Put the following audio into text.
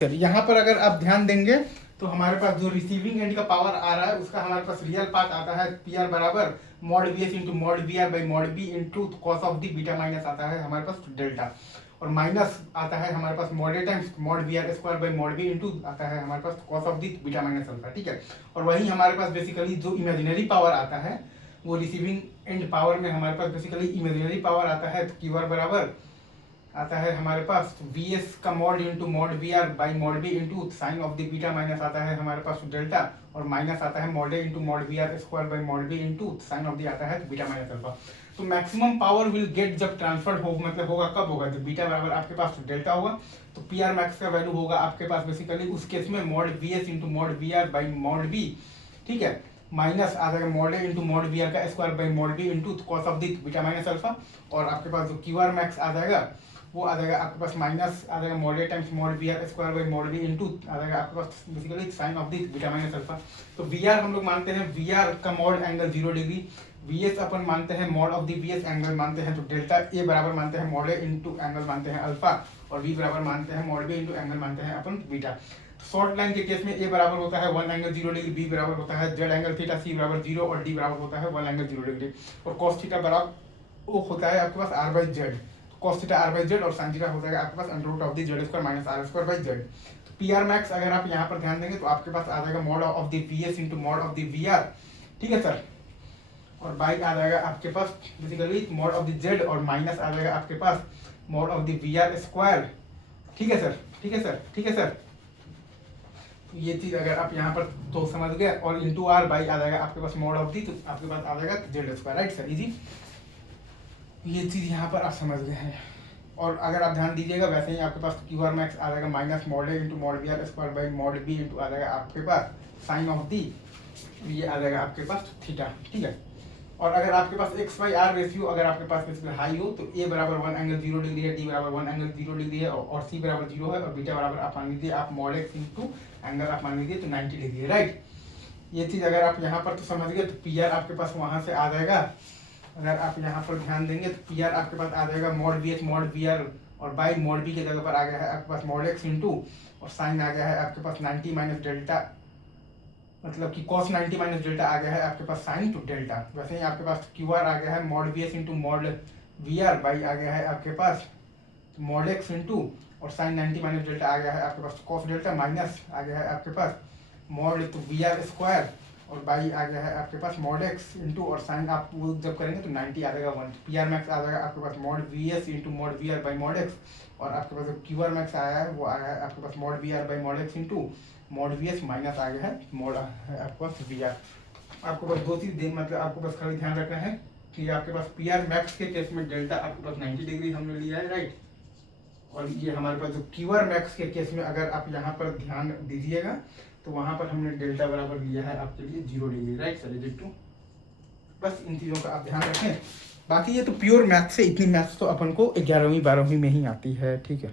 यहाँ पर अगर आप ध्यान देंगे तो हमारे पास जो रिसीविंग एंड का पावर आ रहा है उसका हमारे पास रियल पार्ट आता है पी आर बराबर mod V S into mod V R by mod B into cos of the beta minus आता है हमारे पास डेल्टा, और माइनस आता है हमारे पास mod A times mod V R square by mod B into आता है हमारे पास cos of the beta minus alpha. ठीक है, और वही हमारे पास बेसिकली जो इमेजिनरी पावर आता है वो रिसीविंग एंड पावर में हमारे पास बेसिकली इमेजिनरी पावर आता है तो क्यू आर बराबर आता है हमारे पास वी एस का mod into mod V R by mod B into sine of the beta minus आता है हमारे पास डेल्टा, और माइनस आता है mod A into mod V R square by mod B into sine of the आता है बीटा माइनस अल्फा। तो मैक्सिमम पावर विल गेट जब ट्रांसफर हो मतलब होगा कब होगा जब बीटा बराबर आपके पास डेल्टा होगा, तो पी आर मैक्स का वैल्यू होगा आपके पास बेसिकली उस केस में mod V S into mod V R by mod B, ठीक है, माइनस आ जाएगा mod A into mod V R का square by mod B into cos of the beta minus alpha, और आपके पास जो क्यू आर मैक्स आ जाएगा वो आ जाएगा आपके पास माइनस आ जाएगा mod A times mod V R square by mod B into आ जाएगा आपके पास basically sine of the beta minus alpha. तो वी आर हम लोग मानते हैं वी आर का mod angle 0 degree, V S अपन मानते हैं mod of the V S angle मानते हैं तो डेल्टा ए बराबर मानते हैं मॉड ए इंटू एंगल मानते हैं अल्फा, और वी बराबर मानते हैं मॉड बी इंटू एंगल मानते हैं अपन बीटा। शॉर्ट लाइन के केस में ए बराबर होता है 1 एंगल 0 डिग्री, बी बराबर होता है जेड एंगल थीटा, सी बराबर 0 और डी बराबर होता है 1 एंगल 0 डिग्री, और कॉस थीटा बराबर वो होता है आपके पास R by Z, cos theta r by Z और sin थीटा हो जाएगा आपके पास under root of the Z square minus R square by Z. तो पी आर मैक्स अगर आप यहाँ पर ध्यान देंगे तो आपके पास आ जाएगा mod of the V S into mod of the V R, ठीक है सर, और बाई आ जाएगा आपके पास basically mod of the Z और माइनस आ जाएगा आपके पास mod of the V R square, ठीक है सर, ठीक है सर, ठीक है सर। ये चीज अगर आप यहाँ पर तो समझ गए, और इंटू आर बाई आ जाएगा आपके पास मॉड ऑफ दी, तो आपके पास आ जाएगा Z square, right sir, easy. ये चीज़ यहाँ पर आप समझ गए हैं, और अगर आप ध्यान दीजिएगा वैसे ही आपके पास क्यू आर मैक्स आ जाएगा minus mod A into mod B R square by mod B into आ जाएगा आपके पास साइन ऑफ दी, ये आ जाएगा आपके पास थीटा, ठीक है। और अगर आपके पास एक्स बाई आर रेशियो अगर आपके पास बेसिकली हाई हो तो ए बराबर 1 एंगल 0 डिग्री है, डी बराबर 1 एंगल 0 डिग्री है, और सी बराबर 0 है, और बीटा बराबर आप मान लीजिए आप मॉड एक्स इंटू एंगल आप मान लीजिए तो 90 डिग्री है, राइट। ये चीज़ अगर आप यहाँ पर तो समझ गए, तो पी आर आपके पास वहाँ से आ जाएगा, अगर आप यहाँ पर ध्यान देंगे तो पी आर आपके पास आ जाएगा mod V H mod V R, और बाई मॉड बी की जगह पर आ गया है आपके पास मॉड एक्स इंटू, और साइन आ गया है आपके पास 90 माइनस डेल्टा, मतलब कि कॉस 90 माइनस डेल्टा आ गया है आपके पास साइन टू डेल्टा। वैसे ही आपके पास क्यू आर आ गया है mod V S into mod V R by आ गया है आपके पास मॉड एक्स इंटू, और साइन 90 माइनस डेल्टा आ गया है आपके पास कॉस डेल्टा, माइनस आ गया है आपके पास मॉड तो वी आर स्क्वायर, और बाई आ गया है आपके पास मॉड एक्स इंटू, और साइन आप वो जब करेंगे तो 90 आ जाएगा 1, पी आर मैक्स आ जाएगा आपके पास mod V S into mod V R by mod X, और आपके पास जो क्यू आर मैक्स आया है वो आया है आपके पास mod V R by mod X into mod V S minus आ गया है मॉड है आपके पास वी आर। आपको बस दो चीज़ दें, मतलब आपको बस खाली ध्यान रखना है कि आपके पास पी आर मैक्स के केस में डेल्टा आपके पास 90 डिग्री हमने लिया है, राइट, और ये हमारे पास जो क्यू आर मैक्स के केस में अगर आप यहाँ पर ध्यान दीजिएगा तो वहाँ पर हमने डेल्टा बराबर लिया है आपके लिए 0 degree, right sir, is two. बस इन चीज़ों का आप ध्यान रखें, बाकी ये तो प्योर मैथ्स से, इतनी मैथ्स तो अपन को 11वीं 12वीं में ही आती है, ठीक है।